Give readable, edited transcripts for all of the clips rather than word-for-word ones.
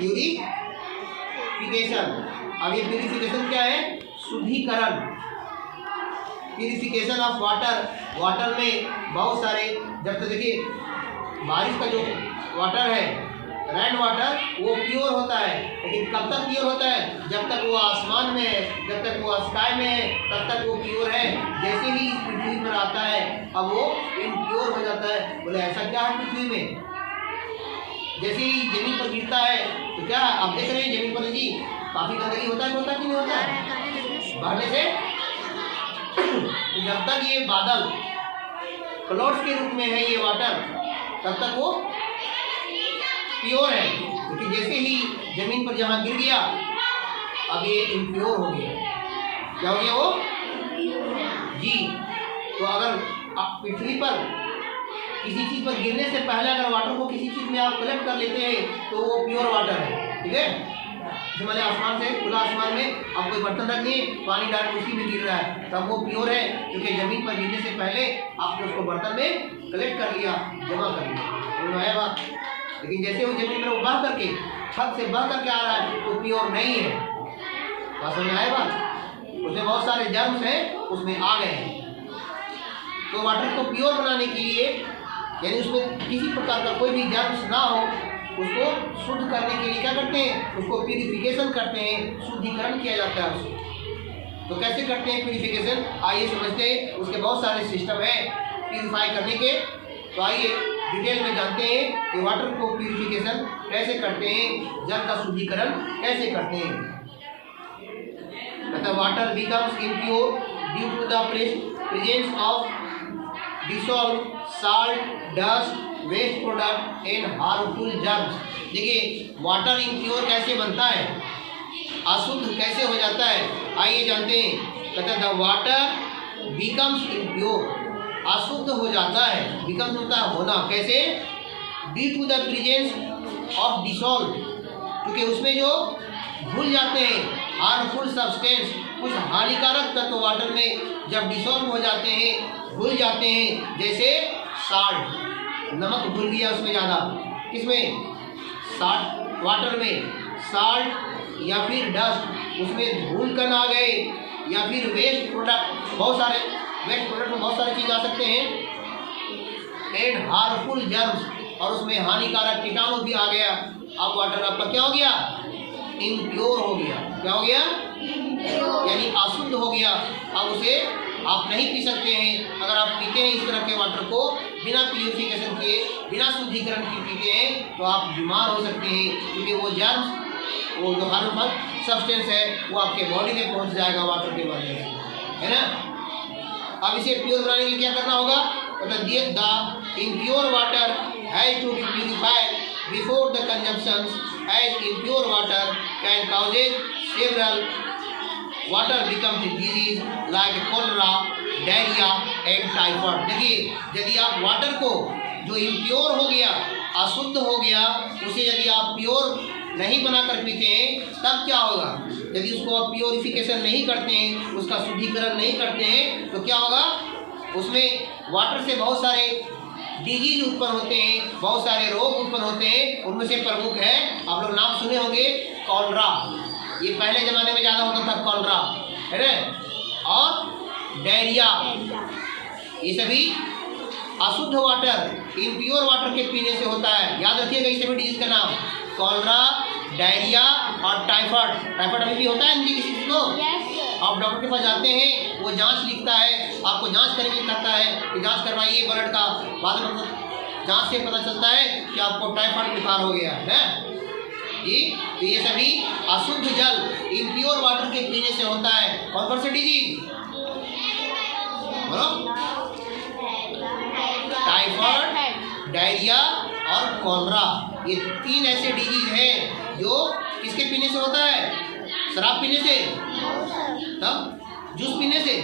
Purification. अब ये purification क्या है? शुद्धिकरण। Purification of water. वाटर में बहुत सारे, जब तक देखिए बारिश का जो वाटर है, रेन वाटर, वो प्योर होता है, लेकिन कब तक प्योर होता है? जब तक वो आसमान में है, जब तक वो स्काई में है, तब तक वो प्योर है। जैसे ही इस पृथ्वी पर आता है, अब वो इम्प्योर हो जाता है। बोले ऐसा क्या है पृथ्वी में? जैसे ही जमीन पर गिरता है तो क्या आप देख रहे हैं जमीन पर जी काफी गंदगी होता है कि नहीं होता है बहने से? तो जब तक ये बादल क्लाउड्स के रूप में है ये वाटर, तब तक वो प्योर है। क्योंकि जैसे ही जमीन पर जहाँ गिर गया, अब ये इम्प्योर हो गया। क्या हो गया वो? जी। तो अगर आप पृथ्वी पर किसी चीज पर गिरने से पहले अगर वाटर को किसी चीज में आप कलेक्ट कर लेते हैं, तो वो प्योर वाटर है। ठीक है? जैसे मैंने आसमान से, खुला आसमान में आप कोई बर्तन रख दिए, पानी डाल के उसी में गिर रहा है, तब वो प्योर है, क्योंकि जमीन पर गिरने से पहले आपने उसको बर्तन में कलेक्ट कर लिया, जमा कर लिया। समझ में आया बात? लेकिन जैसे वो जमीन में बह करके, छत से बह करके आ रहा है, तो प्योर नहीं है। बात समझ में आया बात? उसमें बहुत सारे जर्म्स हैं, उसमें आ गए हैं। तो वाटर को प्योर बनाने के लिए, यानी उसमें किसी प्रकार का कोई भी जर्म्स ना हो, उसको शुद्ध करने के लिए क्या करते हैं? उसको प्यूरिफिकेशन करते हैं, शुद्धिकरण किया जाता है उसको। तो कैसे करते हैं प्यूरिफिकेशन? आइए समझते हैं। उसके बहुत सारे सिस्टम हैं प्यूरिफाई करने के। तो आइए डिटेल में जानते हैं कि वाटर को प्यूरिफिकेशन कैसे करते हैं, जल का शुद्धिकरण कैसे करते हैं। मतलब water becomes impure due to the presence of dissolve salt, dust, waste product and harmful germs. देखिए वाटर इम्प्योर कैसे बनता है, अशुद्ध कैसे हो जाता है, आइए जानते हैं। कहते हैं द वाटर बिकम्स इम्प्योर, अशुद्ध हो जाता है। बिकम्स होता है होना, कैसे? Due to the presence of dissolve, क्योंकि उसमें जो घुल जाते हैं हार्मफुल सब्सटेंस, कुछ हानिकारक तत्व वाटर में जब डिसॉल्व हो जाते हैं, घुल जाते हैं, जैसे साल्ट, नमक घुल गया उसमें ज़्यादा, किसमें? साल्ट वाटर में, साल्ट या फिर डस्ट उसमें धूल कण आ गए, या फिर वेस्ट प्रोडक्ट, बहुत सारे वेस्ट प्रोडक्ट में बहुत सारी चीज़ आ सकते हैं, एंड हार्मफुल जर्म्स, और उसमें हानिकारक कीटाणु भी आ गया। अब वाटर आपका क्या हो गया? इम्प्योर हो गया। क्या हो गया? यानी अशुद्ध हो गया। अब उसे आप नहीं पी सकते हैं। अगर आप पीते हैं इस तरह के वाटर को बिना प्यूरिफिकेशन किए, बिना शुद्धिकरण के पीते हैं, तो आप बीमार हो सकते हैं, क्योंकि वो जर्म्स, वो जो हार्मफुल सब्सटेंस है, वो आपके बॉडी में पहुंच जाएगा वाटर के माध्यम से, है ना? अब इसे प्योर बनाने के लिए क्या करना होगा? मतलब the impure water has to be purified before the consumption, as impure water can causes several water becomes disease like cholera, diarrhoea and typhoid. देखिए यदि आप वाटर को जो इम्प्योर हो गया, अशुद्ध हो गया, उसे यदि आप प्योर नहीं बनाकर पीते हैं, तब क्या होगा? यदि उसको आप प्योरिफिकेशन नहीं करते हैं, उसका शुद्धिकरण नहीं करते हैं, तो क्या होगा? उसमें वाटर से बहुत सारे डिजीज उत्पन्न होते हैं, बहुत सारे रोग उत्पन्न होते हैं। उनमें से प्रमुख है, आप लोग नाम सुने होंगे, कॉलरा। ये पहले जमाने में ज़्यादा होता था कॉलरा, है ना? और डायरिया, ये सभी अशुद्ध वाटर, इम्प्योर वाटर के पीने से होता है। याद रखिएगा ये सभी डिजीज का नाम, कॉलरा, डायरिया और टाइफाइड। टाइफाइड अभी भी होता है किसी को? आप डॉक्टर के पास जाते हैं, वो जांच लिखता है, आपको जांच करने के लिए कहता है कि जांच करवाइए ब्लड का। बाद में जांच से पता चलता है कि आपको टाइफाइड बुखार हो गया है जी। तो ये सभी अशुद्ध जल, इम्प्योर वाटर के पीने से होता है। कौन कौन से डिजीज बोलो? टाइफाइड, डायरिया और कॉलरा। ये तीन ऐसे डिजीज हैं जो किसके पीने से होता है? शराब पीने से, तब जूस पीने से,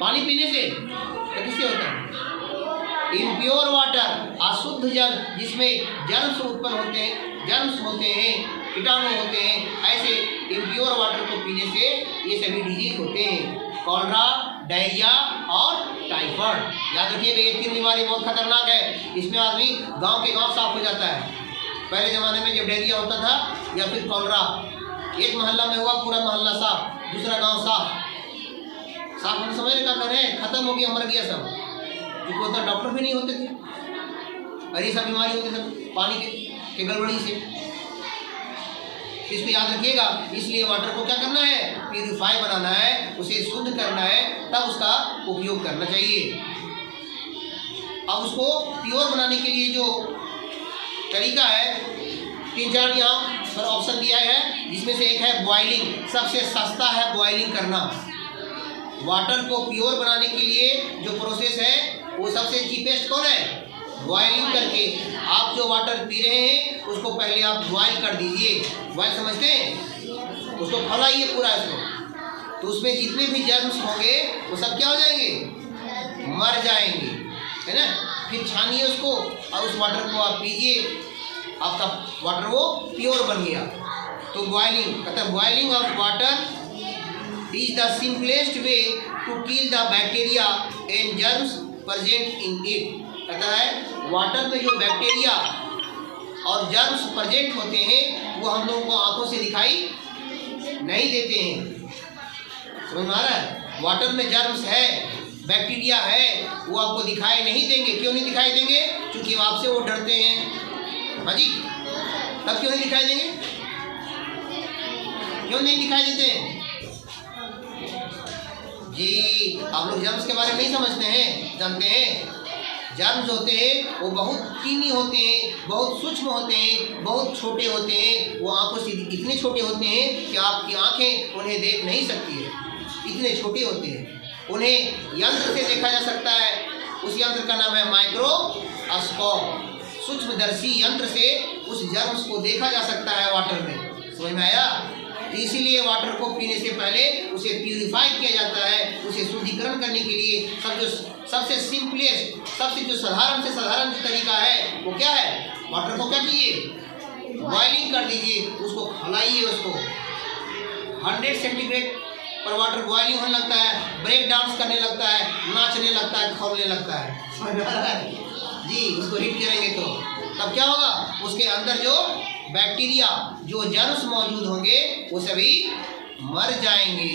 पानी पीने से, तो किससे होता है? इम्प्योर वाटर, अशुद्ध जल जिसमें जर्म्स उत्पन्न होते हैं, जर्म्स होते हैं, कीटाणु होते हैं, ऐसे इम्प्योर वाटर को पीने से ये सभी डिजीज होते हैं, कॉलरा, डायरिया और टाइफाइड। याद रखिएगा ये तीन बीमारी बहुत खतरनाक है। इसमें आदमी गांव के गांव साफ हो जाता है, पहले ज़माने में जब डायरिया होता था या फिर कॉलरा, एक मोहल्ला में हुआ, पूरा मोहल्ला साफ, दूसरा गांव साफ हम समझ क्या कर रहे हैं, खत्म हो गया, मर गया सब, क्योंकि उतना डॉक्टर भी नहीं होते थे और ये सब बीमारी होती सब पानी के गड़बड़ी से। इसको याद रखिएगा। इसलिए वाटर को क्या करना है, प्यूरिफाई बनाना है, उसे शुद्ध करना है, तब उसका उपयोग करना चाहिए। अब उसको प्योर बनाने के लिए जो तरीका है, 3-4 यहाँ पर ऑप्शन दिया है, जिसमें से एक है बॉइलिंग। सबसे सस्ता है बॉइलिंग करना। वाटर को प्योर बनाने के लिए जो प्रोसेस है वो सबसे चीपेस्ट कौन है, बॉइलिंग करके। आप जो वाटर पी रहे हैं उसको पहले आप बॉइल कर दीजिए। बॉइल समझते हैं, उसको खौलाइए पूरा इसको, तो उसमें जितने भी जर्म्स होंगे वो सब क्या हो जाएंगे, मर जाएंगे, है ना। फिर छानिए उसको और उस वाटर को आप पीजिए, आपका वाटर वो प्योर बन गया। तो बॉइलिंग, मतलब boiling of water is the simplest way to kill the bacteria and germs present in it. कहता है वाटर में जो बैक्टीरिया और जर्म्स प्रेजेंट होते हैं वो हम लोगों को आंखों से दिखाई नहीं देते हैं। समझ में आ रहा है, वाटर में जर्म्स है, बैक्टीरिया है, वो आपको दिखाई नहीं देंगे। क्यों नहीं दिखाई देंगे, क्योंकि आपसे वो डरते हैं। हाँ जी, तब क्यों नहीं दिखाई देंगे, क्यों नहीं दिखाई देते हैं जी। आप लोग जर्म्स के बारे में नहीं समझते हैं, जानते हैं। जर्म्स होते हैं वो बहुत कीनी होते हैं, बहुत सूक्ष्म होते हैं, बहुत छोटे होते हैं। वो आंखों से इतने छोटे होते हैं कि आपकी आंखें उन्हें देख नहीं सकती है, इतने छोटे होते हैं। उन्हें यंत्र से देखा जा सकता है, उस यंत्र का नाम है माइक्रोस्कोप। सूक्ष्मदर्शी यंत्र से उस जर्म्स को देखा जा सकता है वाटर में। समझ में आया। इसीलिए वाटर को पीने से पहले उसे प्यूरिफाई किया जाता है। उसे शुद्धिकरण करने के लिए सबसे सिंपलेस्ट, सबसे जो साधारण से साधारण तरीका है वो क्या है, वाटर को क्या कीजिए, बॉइलिंग कर दीजिए, उसको खौलाइए। उसको 100 सेंटीग्रेड पर वाटर बॉइलिंग होने लगता है, ब्रेक डांस करने लगता है, नाचने लगता है, खौलने लगता है जी। उसको हीट करेंगे तो तब क्या होगा, उसके अंदर जो बैक्टीरिया, जो जर्म्स मौजूद होंगे वो सभी मर जाएंगे।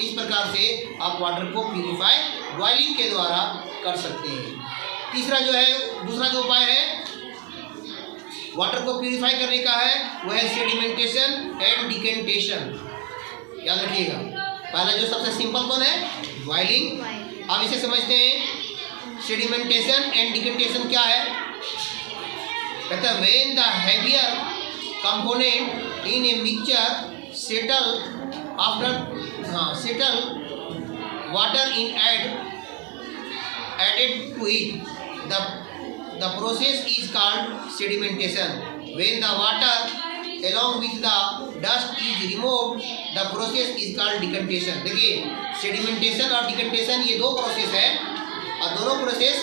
इस प्रकार से आप वाटर को प्यूरिफाई बॉइलिंग के द्वारा कर सकते हैं। तीसरा जो है, दूसरा जो उपाय है वाटर को प्यूरिफाई करने का है वो है सेडिमेंटेशन एंड डिकेंटेशन। याद रखिएगा, पहला जो सबसे सिंपल कौन है, बॉइलिंग। अब इसे समझते हैं। सेडिमेंटेशन एंड डिकेंटेशन क्या है, कहते हैं when the heavier component in a mixture settle water in added to it, the process is called sedimentation. When the water along with the dust is removed, the process is called decantation. देखिए, sedimentation और decantation ये दो process है और दोनों process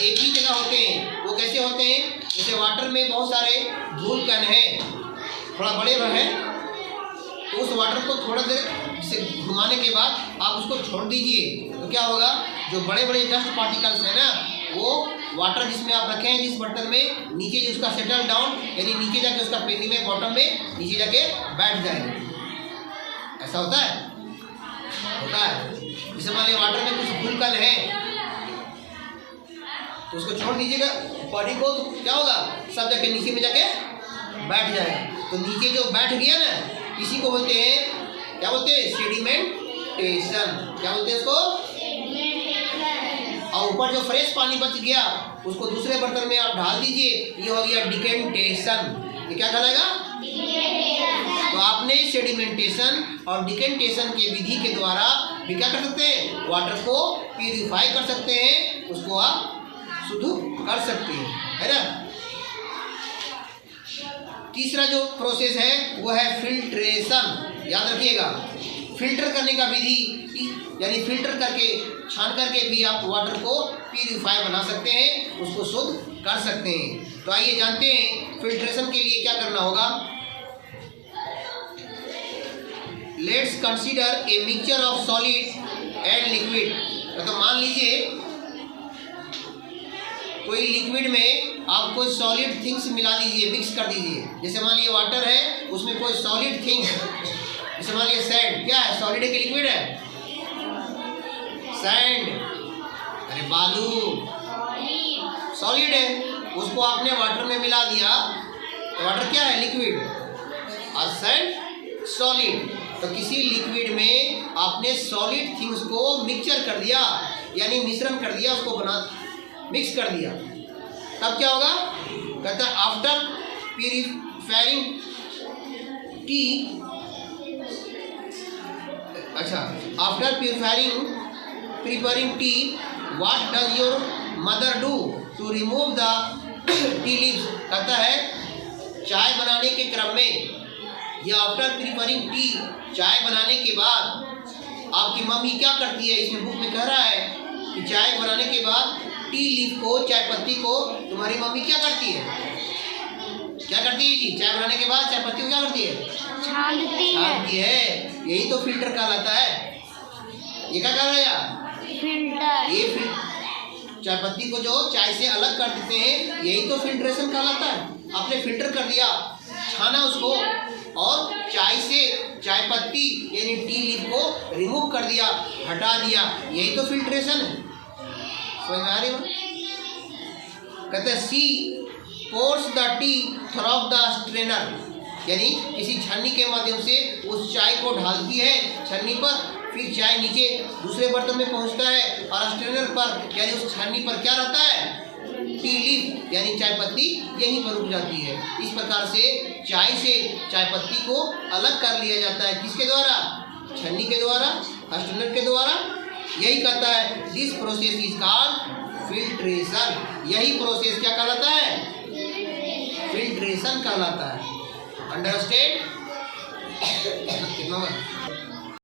एक ही जगह होते हैं। वो कैसे होते हैं, जैसे वाटर में बहुत सारे धूल कण हैं, थोड़ा बड़े हैं, तो उस वाटर को थोड़ा देर से घुमाने के बाद आप उसको छोड़ दीजिए, तो क्या होगा, जो बड़े बड़े डस्ट पार्टिकल्स हैं ना, वो वाटर जिसमें आप रखे हैं, जिस बर्तन में, नीचे जो उसका सेटल डाउन, यानी नीचे जाके उसका पेनी में, बॉटम में नीचे जाके बैठ जाएगा। ऐसा होता है, होता है। जैसे मान लीजिए वाटर में कुछ धूल कण है तो उसको छोड़ दीजिएगा बॉडी को, तो क्या होगा, सब जाके नीचे में जाके बैठ जाएगा। तो नीचे जो बैठ गया ना, इसी को बोलते हैं, क्या बोलते हैं, सेडिमेंटेशन। क्या बोलते हैं इसको, और ऊपर जो फ्रेश पानी बच गया उसको दूसरे बर्तन में आप ढाल दीजिए, ये हो गया डिकेंटेशन। ये क्या कहलाएगा, तो आपने सेडिमेंटेशन और डिकेंटेशन के विधि के द्वारा भी क्या कर सकते हैं, वाटर को प्यूरिफाई कर सकते हैं, उसको आप शुद्ध कर सकते हैं, है ना। तीसरा जो प्रोसेस है वो है फिल्ट्रेशन। याद रखिएगा, फिल्टर करने का विधि, यानी फिल्टर करके, छान करके भी आप वाटर को प्यूरिफाई बना सकते हैं, उसको शुद्ध कर सकते हैं। तो आइए जानते हैं फिल्ट्रेशन के लिए क्या करना होगा। Let's consider a mixture of solid and liquid. तो मान लीजिए कोई लिक्विड में आप कोई सॉलिड थिंग्स मिला दीजिए, मिक्स कर दीजिए। जैसे मान लीजिए वाटर है, उसमें कोई सॉलिड थिंग, जैसे मान लीजिए सैंड, क्या है, सॉलिड है कि लिक्विड है? सैंड, अरे बालू सॉलिड है, उसको आपने वाटर में मिला दिया तो वाटर क्या है, लिक्विड, और सैंड सॉलिड। तो किसी लिक्विड में आपने सॉलिड थिंग्स को मिक्सचर कर दिया, यानी मिश्रण कर दिया, उसको बना मिक्स कर दिया, तब क्या होगा? कहता है आफ्टर प्यूरिफाइंग टी, अच्छा, after preparing tea, what does your mother do to remove the tea leaves? कहता है चाय बनाने के क्रम में, या आफ्टर प्रिपेयरिंग टी, चाय बनाने के बाद आपकी मम्मी क्या करती है? इसमें बुक में कह रहा है कि चाय बनाने के बाद टी लीफ को, चाय पत्ती को तुम्हारी मम्मी क्या करती है? क्या करती है जी? चाय बनाने के बाद चाय पत्ती को क्या करती है? छानती है। यही तो फिल्टर कहलाता है। ये क्या कह रहा है? फिल्टर। ये चाय पत्ती को जो चाय से अलग कर देते हैं, यही तो फिल्ट्रेशन कहलाता है। आपने फिल्टर कर दिया, छाना उसको, और चाय से चाय पत्ती यानी टी लीफ को रिमूव कर दिया, हटा दिया, यही तो फिल्ट्रेशन है। समझ में आ रही हो? कहते हैं she pours the tea through the strainer, यानी किसी छन्नी के माध्यम से उस चाय को ढालती है छन्नी पर, फिर चाय नीचे दूसरे बर्तन में पहुंचता है, और स्ट्रेनर पर यानी उस छन्नी पर क्या रहता है? टी लीफ यानी चाय पत्ती यहीं पर रुक जाती है। इस प्रकार से चाय से चाय पत्ती को अलग कर लिया जाता है, किसके द्वारा? छन्नी के द्वारा, स्ट्रेनर के द्वारा। यही कहता है this process is called filtration. यही प्रोसेस क्या कहलाता है? फिल्ट्रेशन कहलाता है। अंडरस्टैंड? कितना